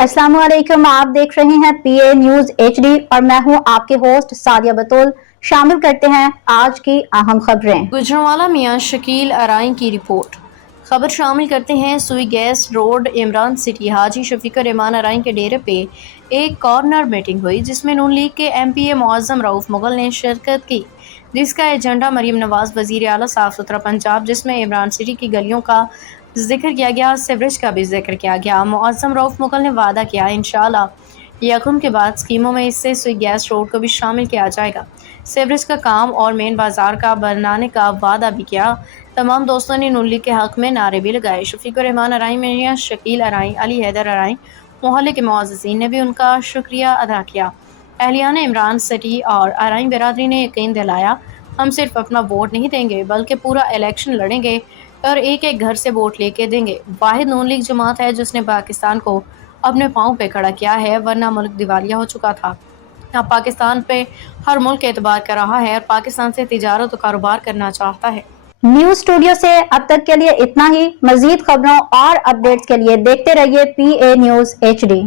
अस्सलाम वालेकुम, आप देख रहे हैं पीए न्यूज एचडी और मैं हूं आपके होस्ट सादिया बतूल। शामिल करते हैं आज की अहम खबरें। गुजरांवाला मियां शकील अराई की रिपोर्ट। खबर शामिल करते हैं सुई गैस रोड इमरान सिटी हाजी शफीकुर रहमान अराई के डेरे पे एक कॉर्नर मीटिंग हुई जिसमें नून लीग के एमपीए मुअज्जम रऊफ मुगल ने शिरकत की, जिसका एजेंडा मरीम नवाज वजीर आला साफ सुथरा पंजाब, जिसमें इमरान सिटी की गलियों का जिक्र किया गया, सीवरेज का भी जिक्र किया गया। मुअज्जम रऊफ मुगल ने वादा किया इंशाअल्लाह यकम के बाद स्कीमों में इससे सुई गैस रोड को भी शामिल किया जाएगा। सीवरेज का काम और मेन बाजार का बनाने का वादा भी किया। तमाम दोस्तों ने नून लीग के हक में नारे भी लगाए। शफीकुर रहमान अराई, मियां शकील अराई, अली हैदर अराई, मोहल्ले के मुअज़्ज़िज़ीन ने भी उनका शुक्रिया अदा किया। अहलियान इमरान सिटी और अराई बिरादरी ने यकीन दिलाया, हम सिर्फ अपना वोट नहीं देंगे बल्कि पूरा इलेक्शन लड़ेंगे और एक एक घर से वोट लेके देंगे। वाहिद नून लीग जमात है जिसने पाकिस्तान को अपने पाँव पे खड़ा किया है, वरना मुल्क दिवालिया हो चुका था। अब पाकिस्तान पे हर मुल्क एतबार कर रहा है और पाकिस्तान से तिजारत और कारोबार करना चाहता है। न्यूज स्टूडियो से अब तक के लिए इतना ही। मजीद खबरों और अपडेट्स के लिए देखते रहिए पीए न्यूज एचडी।